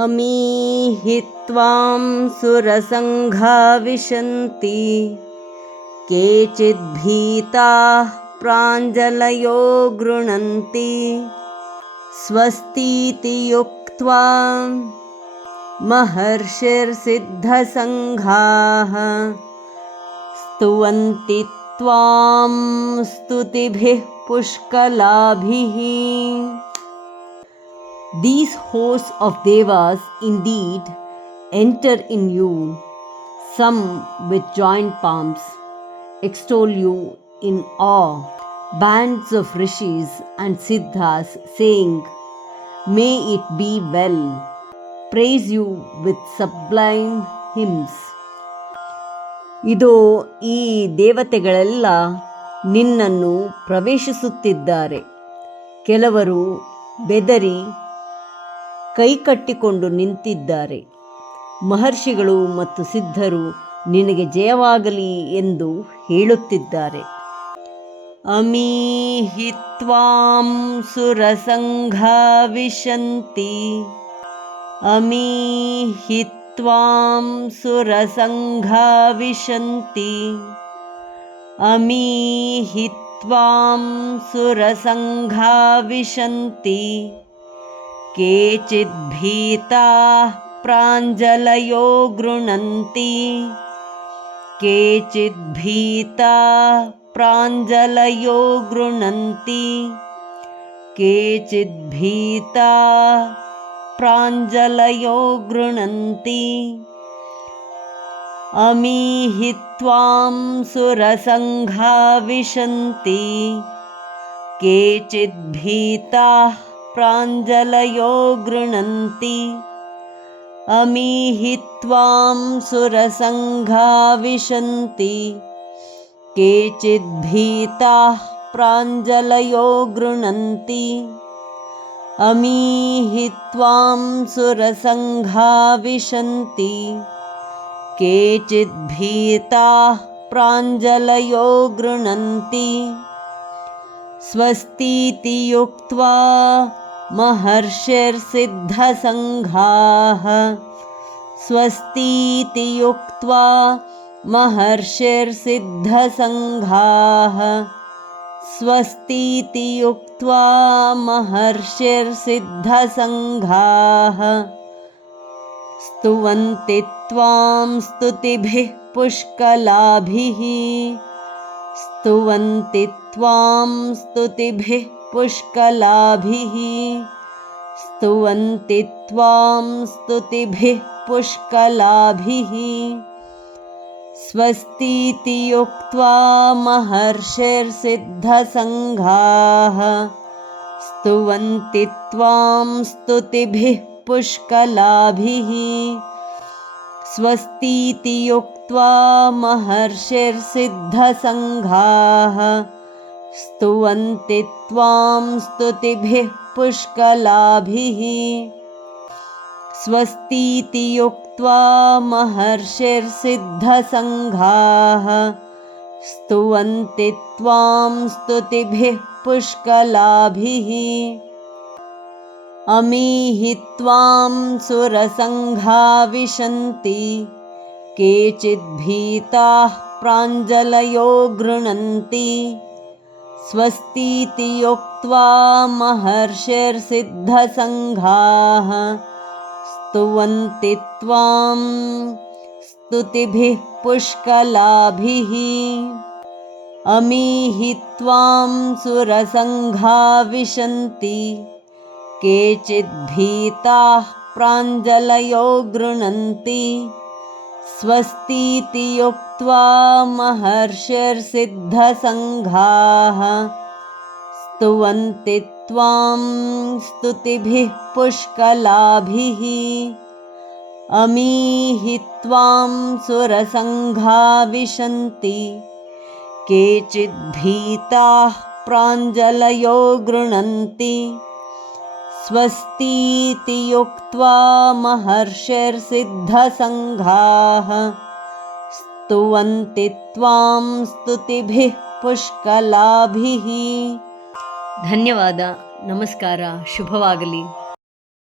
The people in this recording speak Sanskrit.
अमीहि त्वां सुरसङ्घा विशन्ति केचिद्भीताः प्राञ्जलयो गृह्णन्ति स्वस्तीति युक्त्वा महर्षिर्सिद्धसङ्घाः स्तुवन्ति त्वां स्तुतिभिः पुष्कलाभिः. These hosts of devas indeed enter in you, some with joined palms, extol you in awe. Bands of rishis and siddhas saying, "May it be well," praise you with sublime hymns. ಇದೋ ಈ ದೇವತೆಗಳೆಲ್ಲ ನಿನ್ನನ್ನು ಪ್ರವೇಶಿಸುತ್ತಿದ್ದಾರೆ. ಕೆಲವರು ಬೆದರಿ ಕೈಕಟ್ಟಿಕೊಂಡು ನಿಂತಿದ್ದಾರೆ. ಮಹರ್ಷಿಗಳು ಮತ್ತು ಸಿದ್ಧರು ನಿನಗೆ ಜಯವಾಗಲಿ ಎಂದು ಹೇಳುತ್ತಿದ್ದಾರೆ. ಅಮೀಹಿ ತ್ವಾಂ ಸುರಸಂಘಾ ವಿಶಂತಿ ಅಮೀಹಿ ತ್ವಾಂ ಸುರಸಂಘಾ ವಿಶಂತಿ ಅಮೀಹಿ ತ್ವಾಂ ಸುರಸಂಘಾ ವಿಶಂತಿ केचिद्भीताः प्राञ्जलयो गृह्णन्ति केचिद्भीताः प्राञ्जलयो गृह्णन्ति केचिद्भीताः प्राञ्जलयो गृह्णन्ति अमीहि त्वां सुरसङ्घा विशन्ति केचिद्भीताः प्राञ्जलयो गृह्णन्ति अमीहि त्वां सुरसङ्घा विशन्ति केचिद्भीताः प्राञ्जलयो गृह्णन्ति अमीहि त्वां सुरसङ्घा विशन्ति केचिद्भीताः प्राञ्जलयो गृह्णन्ति स्वस्तीति युक्त्वा महर्षिर्सिद्धसङ्घाः स्वस्तीति युक्त्वा महर्षिर्सिद्धसङ्घाः स्वस्तीति युक्त्वा महर्षिर्सिद्धसङ्घाः स्तुवन्ति त्वां स्तुतिभिः पुष्कलाभिः स्तुवन्ति त्वां स्तुतिभिः पुष्कलाभिः स्तुवन्ति त्वां स्तुतिभिः पुष्कलाभिः स्वस्तीति युक्त्वा महर्षिर्सिद्धसङ्घाः स्तुवन्ति त्वां स्तुतिभिः पुष्कलाभिः स्वस्तीति युक्त्वा महर्षिर्सिद्धसङ्घाः स्तुवन्ति त्वां स्तुतिभिः पुष्कलाभिः स्वस्तीति युक्त्वा महर्षिर्सिद्धसङ्घाः स्तुवन्ति त्वां स्तुतिभिः पुष्कलाभिः अमीहि त्वां सुरसङ्घा विशन्ति केचिद्भीताः प्राञ्जलयो गृह्णन्ति स्वस्तीति युक्त्वा महर्षिर्सिद्धसङ्घाः स्तुवन्ति त्वां स्तुतिभिः पुष्कलाभिः अमीहि त्वां सुरसङ्घा विशन्ति केचिद्भीताः प्राञ्जलयो गृह्णन्ति स्वस्तीति युक्त्वा महर्षिर्सिद्धसङ्घाः स्तुवन्ति त्वां स्तुतिभिः पुष्कलाभिः अमीहि त्वां सुरसङ्घा विशन्ति केचिद्भीताः प्राञ्जलयो गृह्णन्ति स्वस्तीति युक्त्वा महर्षिर्सिद्धसङ्घाः स्तुवन्ति त्वां स्तुतिभिः पुष्कलाभिः. ಧನ್ಯವಾದ. ನಮಸ್ಕಾರ. ಶುಭವಾಗಲಿ.